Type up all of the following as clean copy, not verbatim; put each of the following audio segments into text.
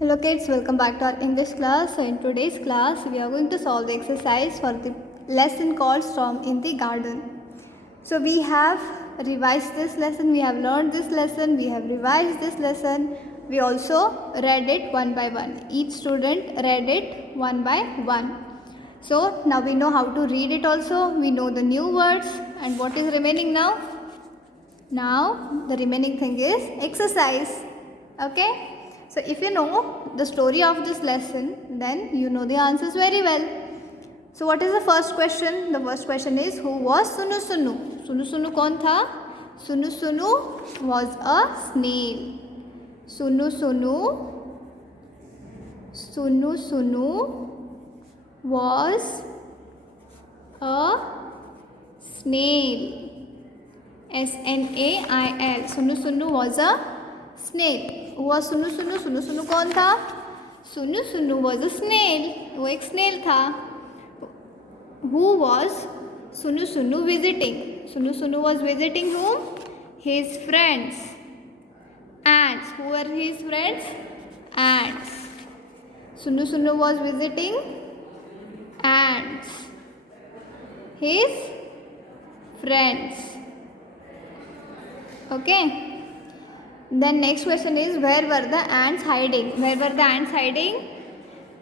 Hello kids, welcome back to our English class. So in today's class, we are going to solve the exercise for the lesson called Storm in the Garden. So we have revised this lesson, we have learned this lesson, we have revised this lesson. We also read it one by one. Each student read it one by one. So now we know how to read it also. We know the new words. And what is remaining now? Now the remaining thing is exercise. Okay? So if you know the story of this lesson, then you know the answers very well. So what is the first question? The first question is, who was Sunu Sunu? Sunu Sunu कौन था? Sunu Sunu was a snail. Sunu Sunu was a snail. SNAIL. Sunu Sunu was a snail. हुआ सुनु सुनु. सुनु सुनु कौन था? सुनु सुनु वॉज अ स्नेल. वो एक स्नेल था. हु वॉज सुनु सुनु विजिटिंग? सुनु सुनु was visiting whom? His friends. Ants. Who were his friends? Ants. Sunu Sunu was visiting ants. His friends. Okay. Then next question is, where were the ants hiding? Where were the ants hiding?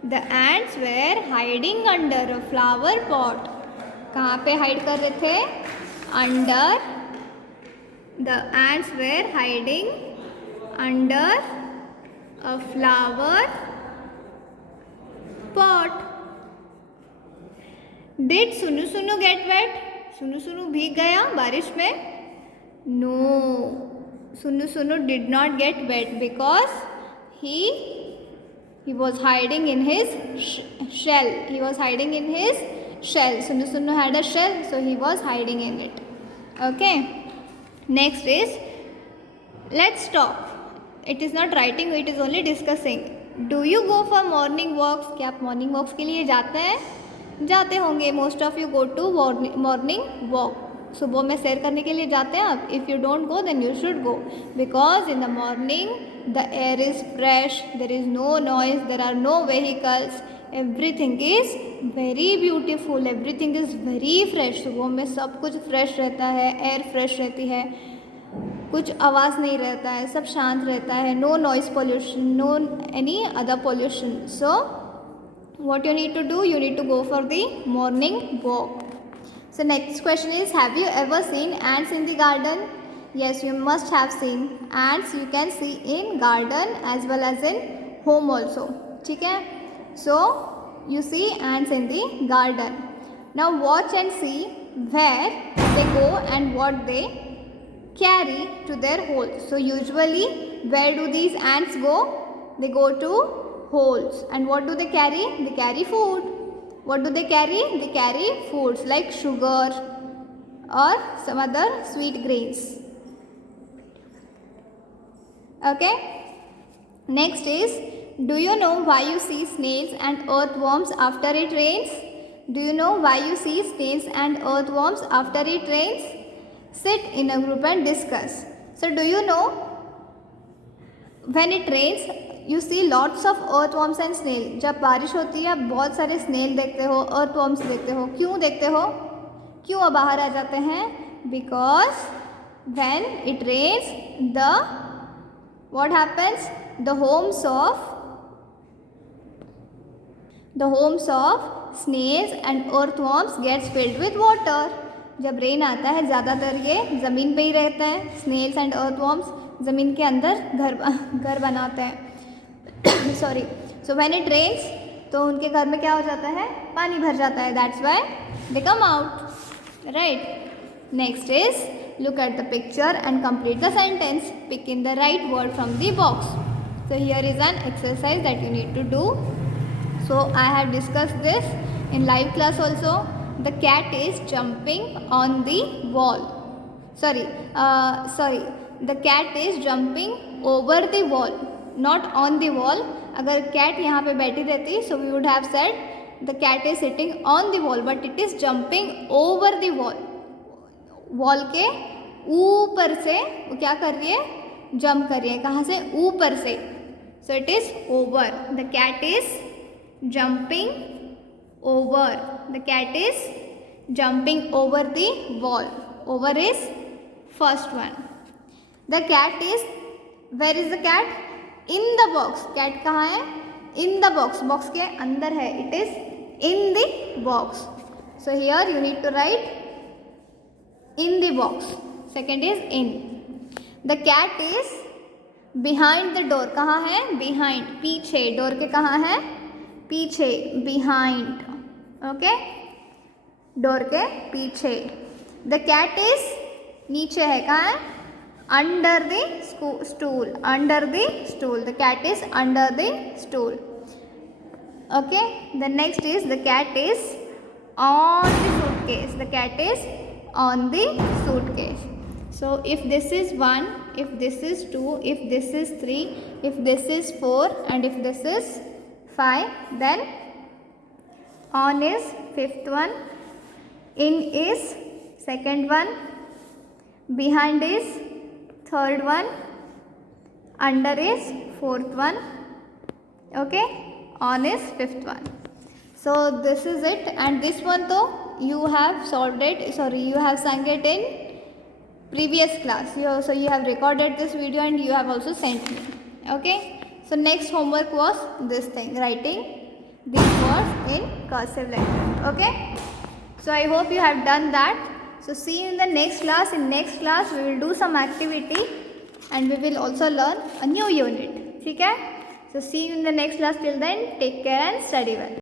The ants were hiding under a flower pot. कहाँ पे hide कर रहे थे? Under. The ants were hiding under a flower pot. Did Sunu Sunu get wet? Sunu Sunu भीग गया बारिश में? No. Sunu Sunu did not get wet because he was hiding in his shell. He was hiding in his shell. Sunu Sunu had a shell, so he was hiding in it. Okay. Next is, let's talk. It is not writing, it is only discussing. Do you go for morning walks? क्या आप morning walks के लिए जाते हैं? जाते होंगे. Most of you go to morning walk. सुबह में सैर करने के लिए जाते हैं आप? If you don't go then you should go, because in the morning the air is fresh, there is no noise, there are no vehicles, everything is very beautiful, everything is very fresh. सुबह में सब कुछ fresh रहता है, air fresh रहती है, कुछ आवाज़ नहीं रहता है, सब शांत रहता है, no noise pollution, no any other pollution. So what you need to do, you need to go for the morning walk. So next question is, have you ever seen ants in the garden? Yes, you must have seen ants. You can see in garden as well as in home also. ठीक है? So you see ants in the garden. Now watch and see where they go and what they carry to their holes. So usually where do these ants go? They go to holes. And what do they carry? They carry food. What do they carry? They carry foods like sugar or some other sweet grains. Okay. Next is, do you know why you see snails and earthworms after it rains? Do you know why you see snails and earthworms after it rains? Sit in a group and discuss. So do you know, when it rains you see lots of earthworms and snail. जब बारिश होती है आप बहुत सारे snail देखते हो, earthworms देखते हो. क्यों देखते हो? क्यों बाहर आ जाते हैं? Because when it rains, what happens? The homes of snails and earthworms gets filled with water. जब रेन आता है ज़्यादातर ये ज़मीन पे ही रहते हैं. snails and earthworms ज़मीन के अंदर घर बनाते हैं. Sorry. So when it rains तो उनके घर में क्या हो जाता है? पानी भर जाता है. That's why they come out. Right. Next is, look at the picture and complete the sentence. Pick in the right word from the box. So here is an exercise that you need to do. So I have discussed this in live class also. The cat is jumping on the wall. Sorry the cat is jumping over the wall, not on the wall. अगर cat यहाँ पे बैठी रहती, so we would have said the cat is sitting on the wall, but it is jumping over the wall. Wall के ऊपर से वो क्या कर रही है? जंप कर रही है. कहाँ से? ऊपर से. So it is over. The cat is jumping over. The cat is jumping over the wall. Over is first one. The cat is, where is the cat? In the box. Cat कहाँ है? In the box. Box के अंदर है. It is in the box. So here you need to write in the box. Second is in. The cat is behind the door. कहाँ है? Behind. पीछे. Door के कहाँ है? पीछे. Behind. Okay? Door के पीछे. The cat is नीचे है. कहाँ है? Under the stool. Under the stool. The cat is under the stool. Okay? The next is the cat is on the suitcase. The cat is on the suitcase. So if this is 1, if this is 2, if this is 3, if this is 4 and if this is 5, then on is fifth one, in is second one, behind is third one, under is fourth one, okay, on is fifth one. So this is it, and this one though you have solved it, you have sung it in previous class. So you have recorded this video and you have also sent me. Okay. So next homework was this thing, writing these words in cursive letter. Okay. So I hope you have done that. So see you in the next class. In next class we will do some activity and we will also learn a new unit. Okay. So see you in the next class. Till then, take care and study well.